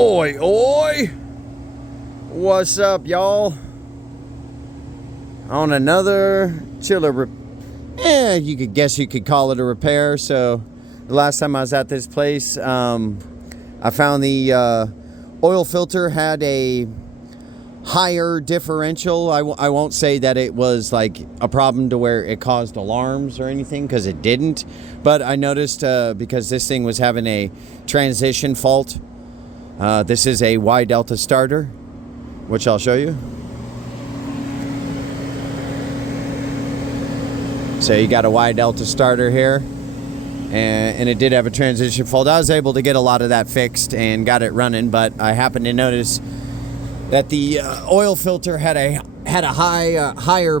Oi, oi! What's up, y'all? On another chiller you could guess you could call it a repair. So the last time I was at this place, I found the oil filter had a higher differential. I won't say that it was like a problem to where it caused alarms or anything, because it didn't. But I noticed because this thing was having a transition fault. This is a Wye-Delta starter, which I'll show you. So you got a Wye-Delta starter here, and it did have a transition fault. I was able to get a lot of that fixed and got it running, but I happened to notice that the oil filter had a higher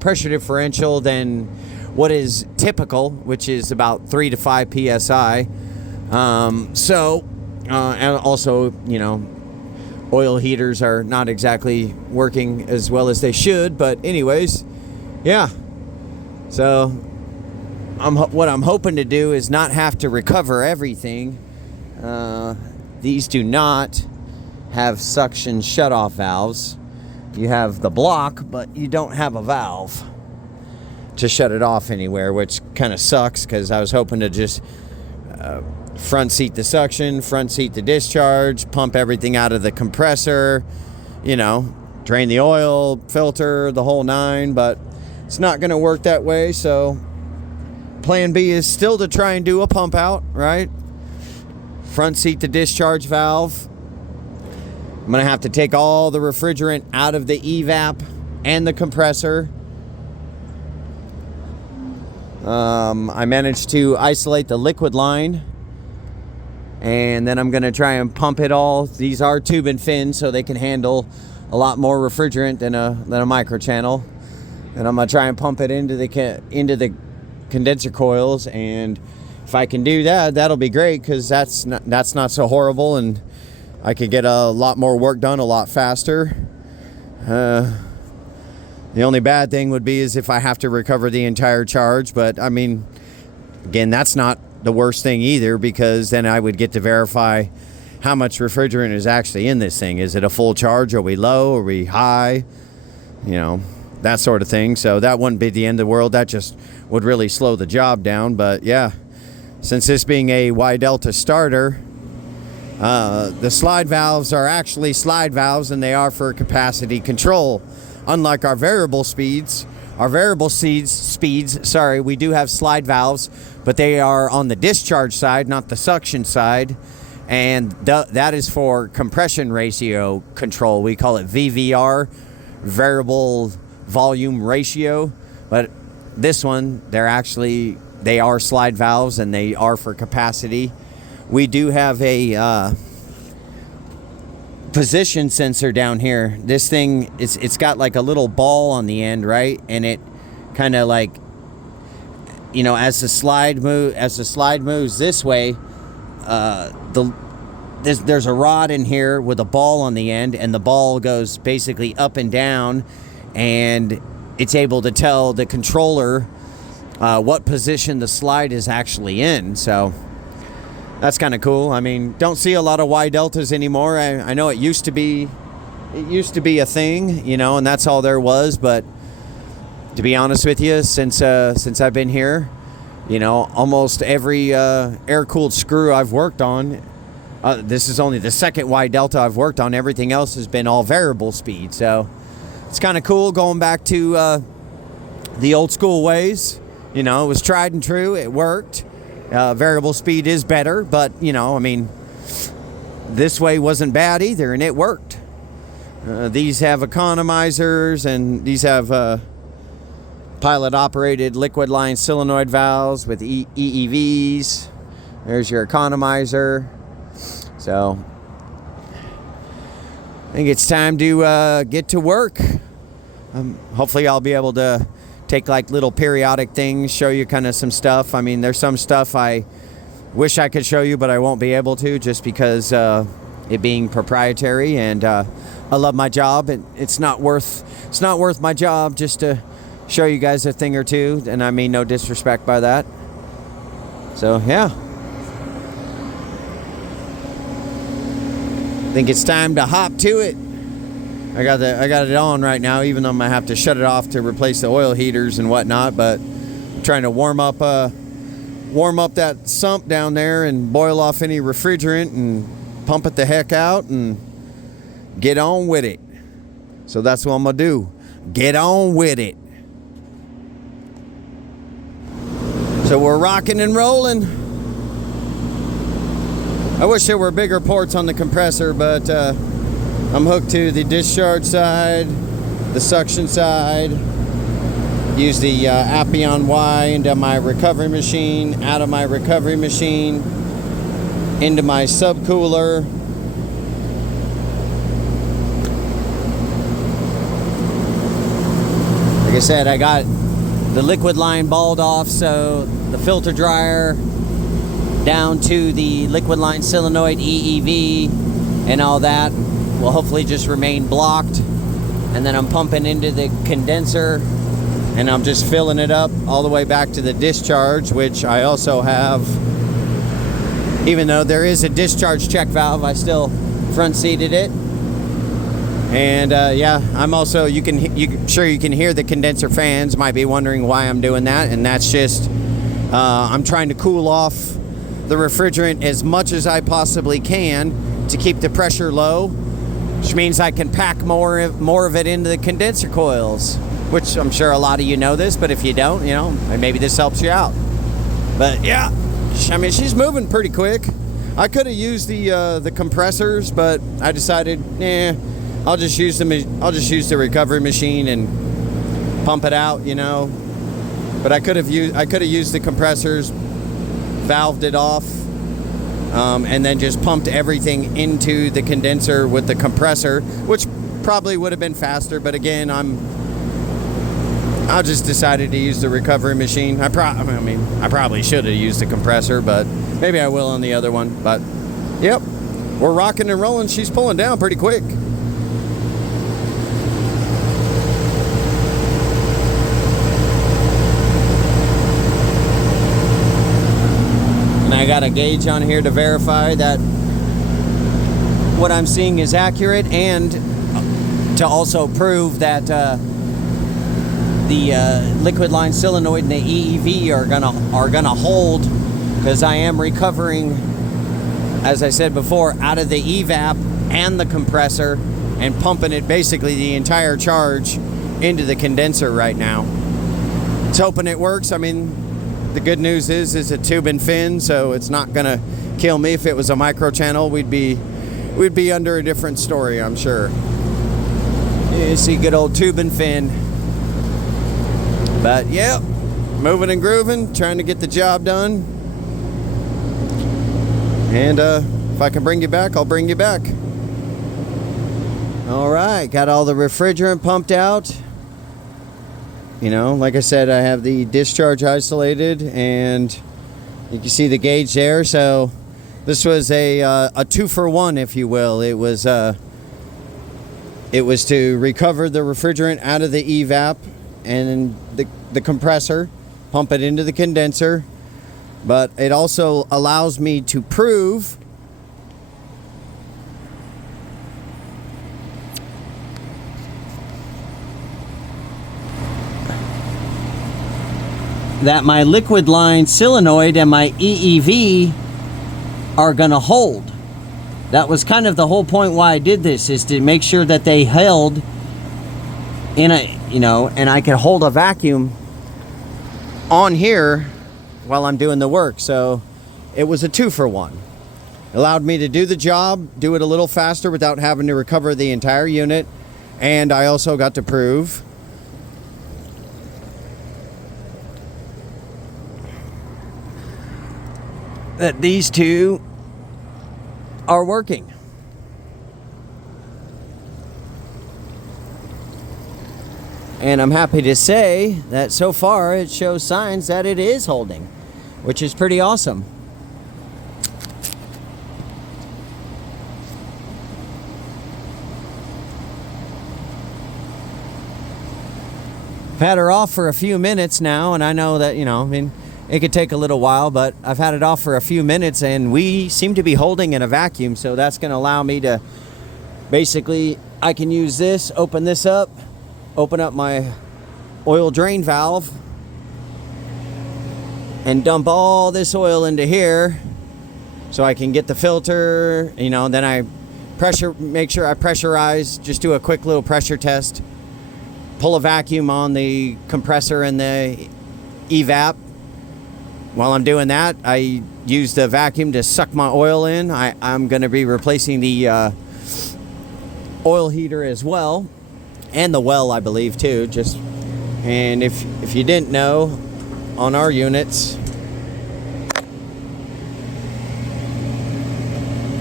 pressure differential than what is typical, which is about 3 to 5 psi. And also, you know, oil heaters are not exactly working as well as they should. But anyways, yeah. So what I'm hoping to do is not have to recover everything. These do not have suction shutoff valves. You have the block, but you don't have a valve to shut it off anywhere, which kind of sucks, because I was hoping to just front seat the suction, front seat the discharge, pump everything out of the compressor, you know, drain the oil, filter, the whole nine. But it's not going to work that way. So plan B is still to try and do a pump out, right? Front seat the discharge valve. I'm going to have to take all the refrigerant out of the evap and the compressor. I managed to isolate the liquid line, and then I'm going to try and pump it all. These are tube and fin, so they can handle a lot more refrigerant than a micro channel. And I'm going to try and pump it into the condenser coils, and if I can do that, that'll be great, because that's not so horrible, and I could get a lot more work done a lot faster. The only bad thing would be is if I have to recover the entire charge. But I mean, again, that's not the worst thing either, because then I would get to verify how much refrigerant is actually in this thing. Is it a full charge? Are we low? Are we high? You know, that sort of thing. So that wouldn't be the end of the world. That just would really slow the job down. But yeah, since this being a Wye-Delta starter, the slide valves are actually slide valves, and they are for capacity control. Unlike our variable speeds, we do have slide valves, but they are on the discharge side, not the suction side. And that is for compression ratio control. We call it VVR, variable volume ratio. But this one, they are slide valves, and they are for capacity. We do have a position sensor down here. This thing, it's got like a little ball on the end, right? And it kind of like, you know, as the slide moves this way, there's a rod in here with a ball on the end, and the ball goes basically up and down, and it's able to tell the controller what position the slide is actually in. So that's kind of cool. I mean, don't see a lot of Wye-Deltas anymore. I know it used to be a thing, you know, and that's all there was. But to be honest with you, since I've been here, you know, almost every air-cooled screw I've worked on, this is only the second Wye-Delta I've worked on. Everything else has been all variable speed. So it's kind of cool going back to the old school ways. You know, it was tried and true. It worked. Variable speed is better, but, you know, I mean, this way wasn't bad either, and it worked. These have economizers, and these have pilot-operated liquid line solenoid valves with EEVs. There's your economizer. So I think it's time to get to work. Hopefully I'll be able to take like little periodic things, show you kind of some stuff. I mean, there's some stuff I wish I could show you, but I won't be able to, just because it being proprietary, and I love my job. It's not worth my job just to show you guys a thing or two, and I mean no disrespect by that. So yeah. think it's time to hop to it. I got it on right now, even though I'm gonna have to shut it off to replace the oil heaters and whatnot. But I'm trying to warm up that sump down there and boil off any refrigerant and pump it the heck out and get on with it. So that's what I'm gonna do. Get on with it. So we're rocking and rolling. I wish there were bigger ports on the compressor, but I'm hooked to the discharge side, the suction side. Use the Appion Y into my recovery machine, out of my recovery machine, into my subcooler. Like I said, I got the liquid line balled off, so the filter dryer down to the liquid line solenoid EEV and all that will hopefully just remain blocked. And then I'm pumping into the condenser and I'm just filling it up all the way back to the discharge, which I also have. Even though there is a discharge check valve, I still front seated it. And yeah, I'm also, you can hear the condenser fans. Might be wondering why I'm doing that, and that's just I'm trying to cool off the refrigerant as much as I possibly can to keep the pressure low, which means I can pack more of it into the condenser coils, which I'm sure a lot of you know this, but if you don't, you know, maybe this helps you out. But yeah, I mean, she's moving pretty quick. I could have used the compressors, but I decided, I'll just use the recovery machine and pump it out, you know. But I could have used the compressors, valved it off, and then just pumped everything into the condenser with the compressor, which probably would have been faster. But again, I just decided to use the recovery machine. I probably should have used the compressor, but maybe I will on the other one. But yep, we're rocking and rolling. She's pulling down pretty quick. I got a gauge on here to verify that what I'm seeing is accurate, and to also prove that the liquid line solenoid and the EEV are gonna hold, because I am recovering, as I said before, out of the evap and the compressor and pumping it, basically the entire charge, into the condenser right now. It's hoping it works. I mean, the good news is it's a tube and fin, so it's not gonna kill me. If it was a micro channel, we'd be under a different story, I'm sure. You see, good old tube and fin. But yeah, moving and grooving, trying to get the job done. And if I can bring you back, I'll bring you back. All right, got all the refrigerant pumped out. You know, like I said, I have the discharge isolated, and you can see the gauge there. So this was a 2-for-1, if you will. It was to recover the refrigerant out of the evap and the compressor, pump it into the condenser. But it also allows me to prove that my liquid line solenoid and my EEV are gonna hold. That was kind of the whole point why I did this, is to make sure that they held in a, you know, and I could hold a vacuum on here while I'm doing the work. So it was a 2-for-1. It allowed me to do the job, do it a little faster without having to recover the entire unit. And I also got to prove that these two are working. And I'm happy to say that so far it shows signs that it is holding, which is pretty awesome. I've had her off for a few minutes now, and I know that, you know, I mean, it could take a little while, but I've had it off for a few minutes and we seem to be holding in a vacuum. So that's going to allow me to basically, I can use this, open this up, open up my oil drain valve and dump all this oil into here so I can get the filter, you know, then I make sure I pressurize, just do a quick little pressure test, pull a vacuum on the compressor and the evap. While I'm doing that, I use the vacuum to suck my oil in. I'm going to be replacing the oil heater as well, and the well, I believe, too. And if you didn't know, on our units,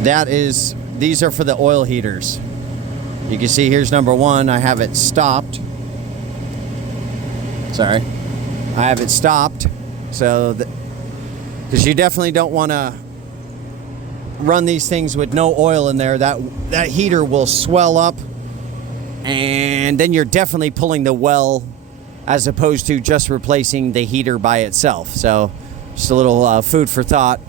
these are for the oil heaters. You can see here's number one. I have it stopped. Sorry, I have it stopped. So, because you definitely don't want to run these things with no oil in there. That heater will swell up, and then you're definitely pulling the well, as opposed to just replacing the heater by itself. So, just a little food for thought.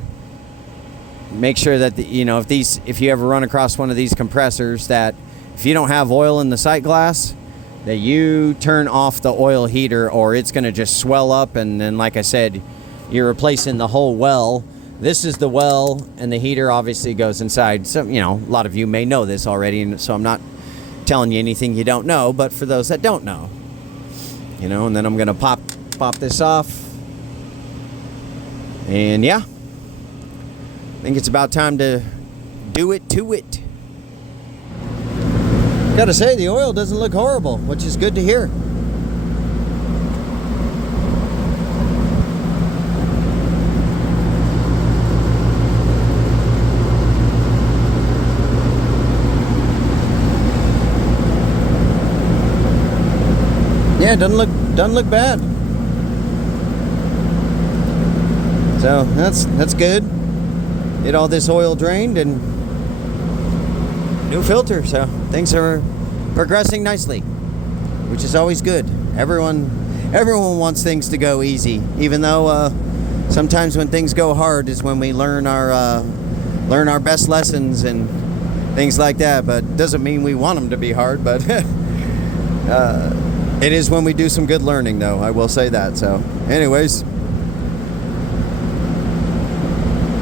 Make sure that if you ever run across one of these compressors, that if you don't have oil in the sight glass, that you turn off the oil heater, or it's going to just swell up, and then, like I said, you're replacing the whole well. This is the well, and the heater obviously goes inside. So, a lot of you may know this already, and so I'm not telling you anything you don't know, but for those that don't know, and then I'm going to pop this off. And yeah, I think it's about time to do it to it. Gotta say, the oil doesn't look horrible, which is good to hear. Yeah, doesn't look bad. So that's good. Get all this oil drained and new filter. So things are progressing nicely, which is always good. Everyone wants things to go easy, even though sometimes when things go hard is when we learn our best lessons and things like that. But doesn't mean we want them to be hard. But it is when we do some good learning, though. I will say that. So, anyways,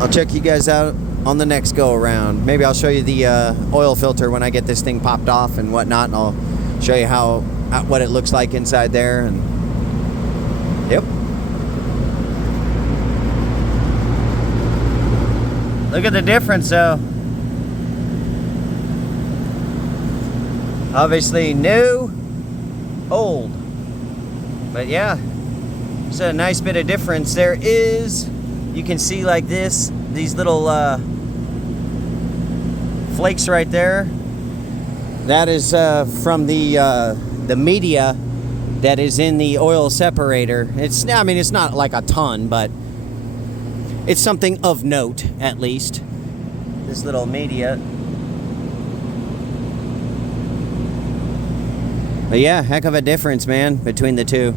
I'll check you guys out on the next go around. Maybe I'll show you the oil filter when I get this thing popped off and whatnot, and I'll show you what it looks like inside there. And yep, look at the difference, though. Obviously new, old, but yeah, it's a nice bit of difference. There is, you can see like this, these little flakes right there. That is from the media that is in the oil separator. It's not like a ton, but it's something of note, at least. This little media. But yeah, heck of a difference, man, between the two.